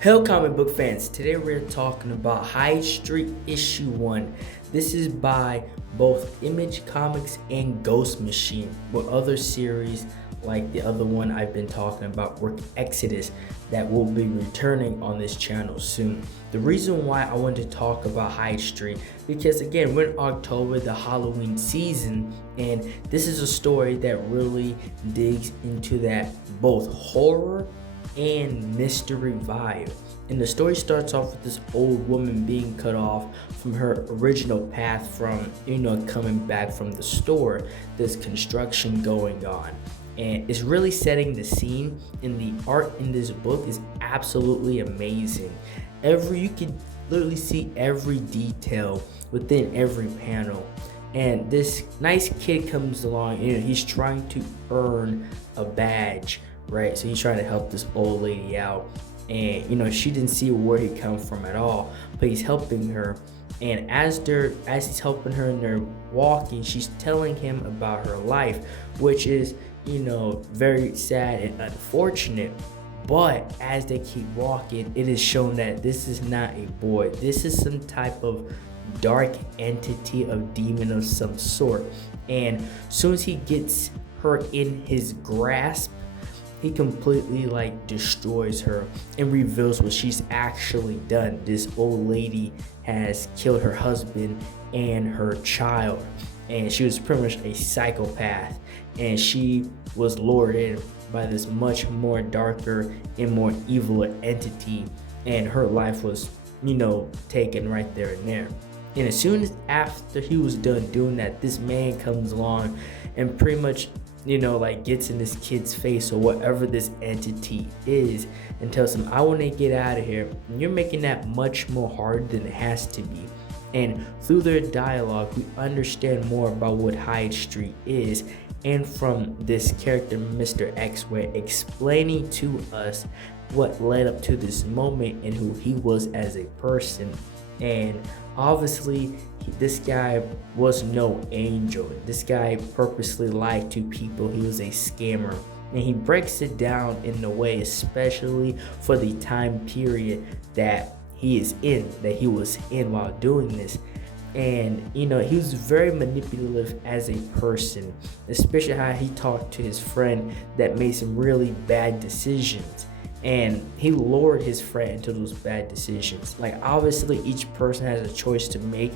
Hello comic book fans, today we're talking about HYDE Street issue 1. This is by both Image Comics and Ghost Machine, with other series like the other one I've been talking about, Work Exodus, that will be returning on this channel soon. The reason why I wanted to talk about HYDE Street, because again, we're in October, the Halloween season, and this is a story that really digs into that both horror and mystery vibe. And the story starts off with this old woman being cut off from her original path from, coming back from the store. There's construction going on. And it's really setting the scene, and the art in this book is absolutely amazing. You can literally see every detail within every panel. And this nice kid comes along, he's trying to earn a badge, right? So he's trying to help this old lady out, and she didn't see where he come from at all, but he's helping her. And as he's helping her and they're walking, she's telling him about her life, which is very sad and unfortunate. But as they keep walking, it is shown that this is not a boy. This is some type of dark entity, of demon of some sort. And as soon as he gets her in his grasp, he completely destroys her and reveals what she's actually done. This old lady has killed her husband and her child, and she was pretty much a psychopath, and she was lured in by this much more darker and more evil entity, and her life was taken right there and there. And as soon as after he was done doing that, this man comes along and pretty much gets in this kid's face, or whatever this entity is, and tells him, I want to get out of here. And you're making that much more hard than it has to be. And through their dialogue, we understand more about what HYDE Street is, and from this character, Mr. X-Ray, explaining to us what led up to this moment and who he was as a person. And obviously, this guy was no angel. This guy purposely lied to people. He was a scammer. And he breaks it down in a way, especially for the time period that he was in while doing this. And he was very manipulative as a person, especially how he talked to his friend that made some really bad decisions. And he lured his friend into those bad decisions. Obviously each person has a choice to make,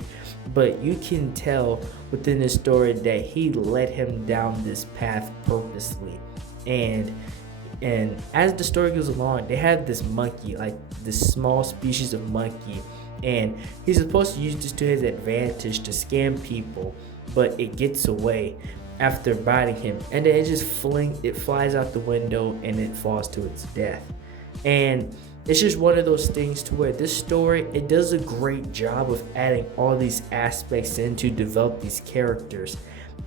but you can tell within the story that he led him down this path purposely. And as the story goes along, they have this monkey, this small species of monkey, and he's supposed to use this to his advantage to scam people, but it gets away after biting him, and then it flies out the window and it falls to its death. And it's just one of those things to where this story, it does a great job of adding all these aspects in to develop these characters.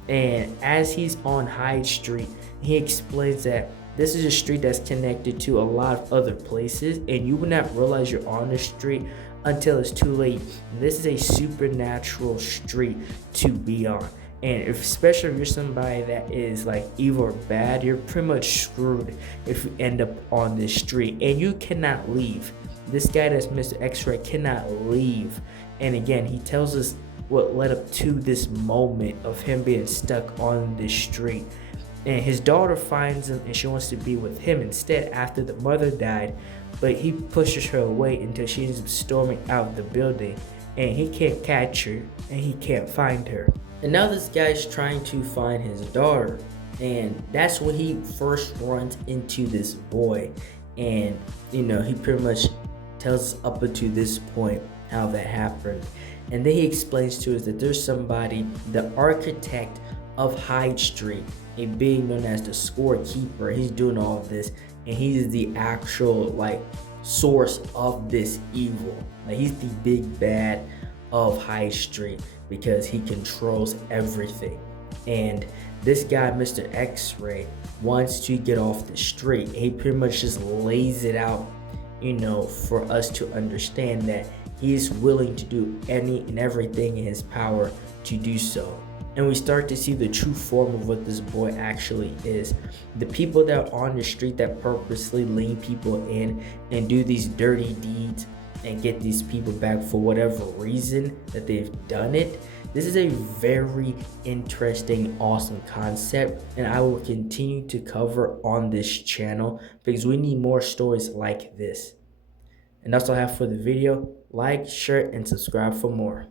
And as he's on HYDE Street, he explains that this is a street that's connected to a lot of other places, and you will not realize you're on the street until it's too late. This is a supernatural street to be on. And especially if you're somebody that is evil or bad, you're pretty much screwed if you end up on this street, and you cannot leave. This guy that's Mr. X-Ray cannot leave. And again, he tells us what led up to this moment of him being stuck on this street. And his daughter finds him, and she wants to be with him instead after the mother died, but he pushes her away until she ends up storming out the building, and he can't catch her and he can't find her. And now this guy's trying to find his daughter, and that's when he first runs into this boy. And he pretty much tells us up until this point how that happened. And then he explains to us that there's somebody, the architect of HYDE Street, a being known as the scorekeeper. He's doing all of this, and he's the actual source of this evil. He's the big bad of HYDE Street, because he controls everything. And this guy, Mr. X-Ray, wants to get off the street. He pretty much just lays it out, for us to understand that he's willing to do any and everything in his power to do so. and we start to see the true form of what this boy actually is. The people that are on the street that purposely lean people in and do these dirty deeds and get these people back for whatever reason that they've done it. This is a very interesting, awesome concept, and I will continue to cover on this channel because we need more stories like this. And that's all I have for the video. Like, share, and subscribe for more.